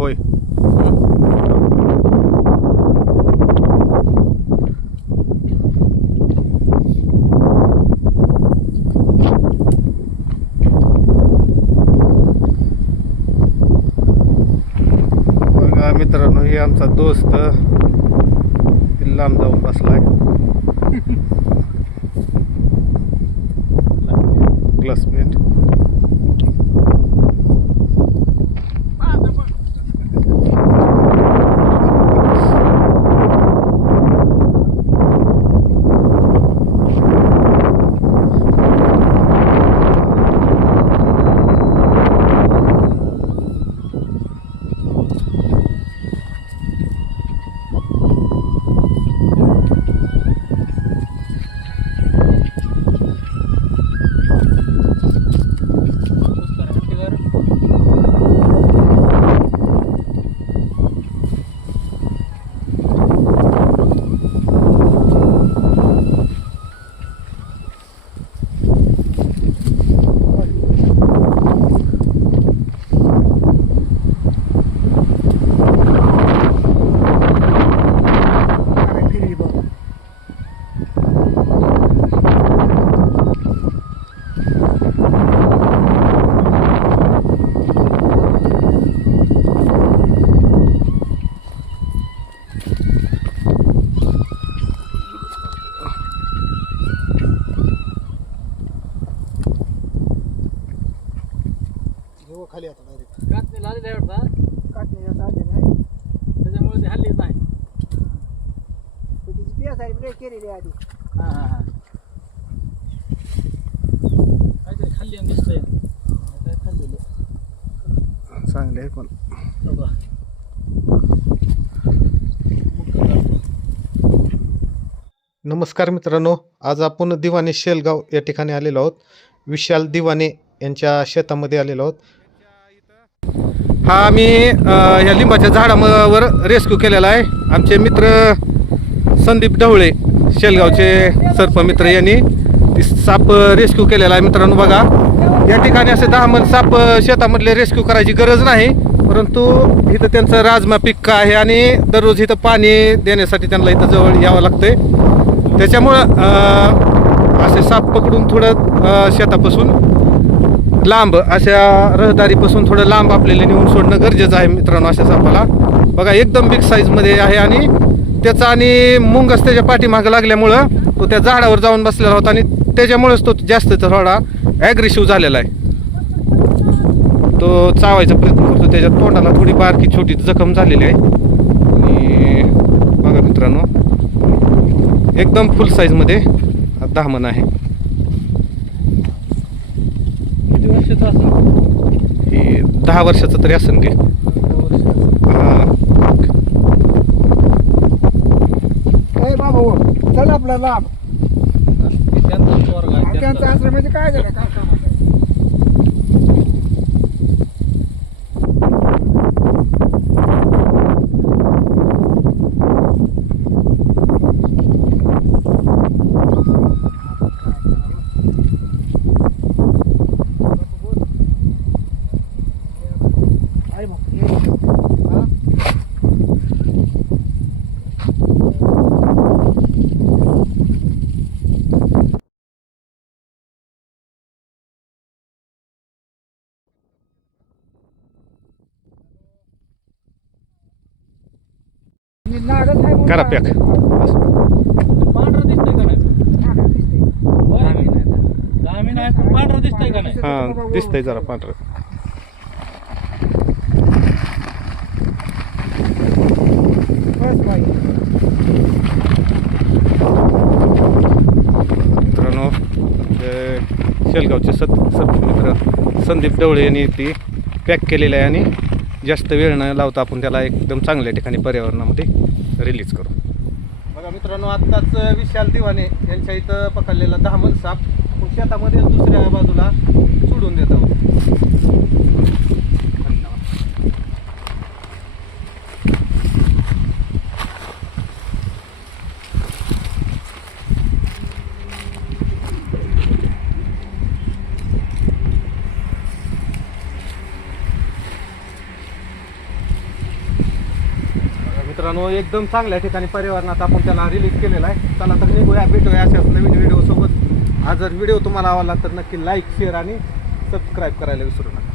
होय. बघा मित्रांनो, हे आमचा दोस्त लांब जाऊन बसलाय. क्लासमेट. खाली आता डायरेक्ट कातणी लाली नाही वाटतं. काटणी आली नाही त्याच्यामुळे ते हल्लीच नाही. तिची पियासाठी ब्रेक केलेली आधी. हां काहीतरी खाल्ली आणि दिसतंय. काय खाल्लेलं चांगले आहे पण. बघा मुक्का काढतो. नमस्कार मित्रांनो, आज आपण दिवाणे शेलगाव या ठिकाणी आलेलो आहोत. विशाल दिवाणे यांच्या शेतामध्ये आलेलो आहोत. हा आम्ही या लिंबाच्या झाडावर रेस्क्यू केलेला आहे. आमचे मित्र संदीप ढवळे शेलगावचे सर्पमित्र यांनी ती साप रेस्क्यू केलेला आहे. मित्रांनो बघा, या ठिकाणी असे 10 मन साप शेतामधले रेस्क्यू करायची गरज नाही, परंतु इथं त्यांचं राजमा पिक्क आहे आणि दररोज इथं पाणी देण्यासाठी त्यांना इथं जवळ यावं लागतंय. त्याच्यामुळं असे साप पकडून थोडं शेतापासून लांब, अशा रहदारीपासून थोडं लांब आपल्याला नेऊन सोडणं गरजेचं आहे. मित्रांनो अशा सापाला बघा एकदम बिग साईजमध्ये आहे आणि त्याचा आणि मुंगस त्याच्या पाठीमागं लागल्यामुळं तो त्या झाडावर जाऊन बसलेला होता आणि त्याच्यामुळेच तो जास्त थोडा ॲग्रेसिव्ह झालेला आहे. तो चावायचा प्रयत्न करतो. त्याच्या तोंडाला थोडी बारकी छोटी जखम झालेली आहे. आणि बघा मित्रांनो एकदम फुल साईजमध्ये 10 मन आहे. किती वर्षाचं असं? हे 10 वर्षाचं तरी असेल की. ए बाबा चल आपला लांब. त्यांचा वर्ग आहे त्यांचा त्यांचा. आश्रम म्हणजे काय झालं काय काम आहे? आई बाप रे. हा? नागच आहे करा पॅक. पांढरं दिसतंय का नाही? नागच दिसतंय. दामी नाही तर. दामी नाही पण पांढरं दिसतंय का नाही? हां दिसतंय जरा पांढरं. बस बाई. मित्रांनो शेलगावचे सर्पमित्र संदीप ढवळे यांनी ती पॅक केलेलं आहे आणि जास्त वेळ न लावता आपण त्याला एकदम चांगल्या ठिकाणी पर्यावरणामध्ये रिलीज करू. बघा मित्रांनो, आत्ताच विशाल दिवाणे यांच्या इथं पकडलेला 10 मन साप शेतामध्ये दुसऱ्या बाजूला सोडून देत आहोत. मित्रांनो एकदम चांगल्या ठिकाणी पर्यावरणात आपण त्याला रिलीज केलेला आहे. चला तर निघूया, भेटूया अशाच नवीन व्हिडिओ सोबत. हा जर व्हिडिओ तुम्हाला आवडला तर नक्की लाईक शेअर आणि सबस्क्राईब करायला विसरू नका.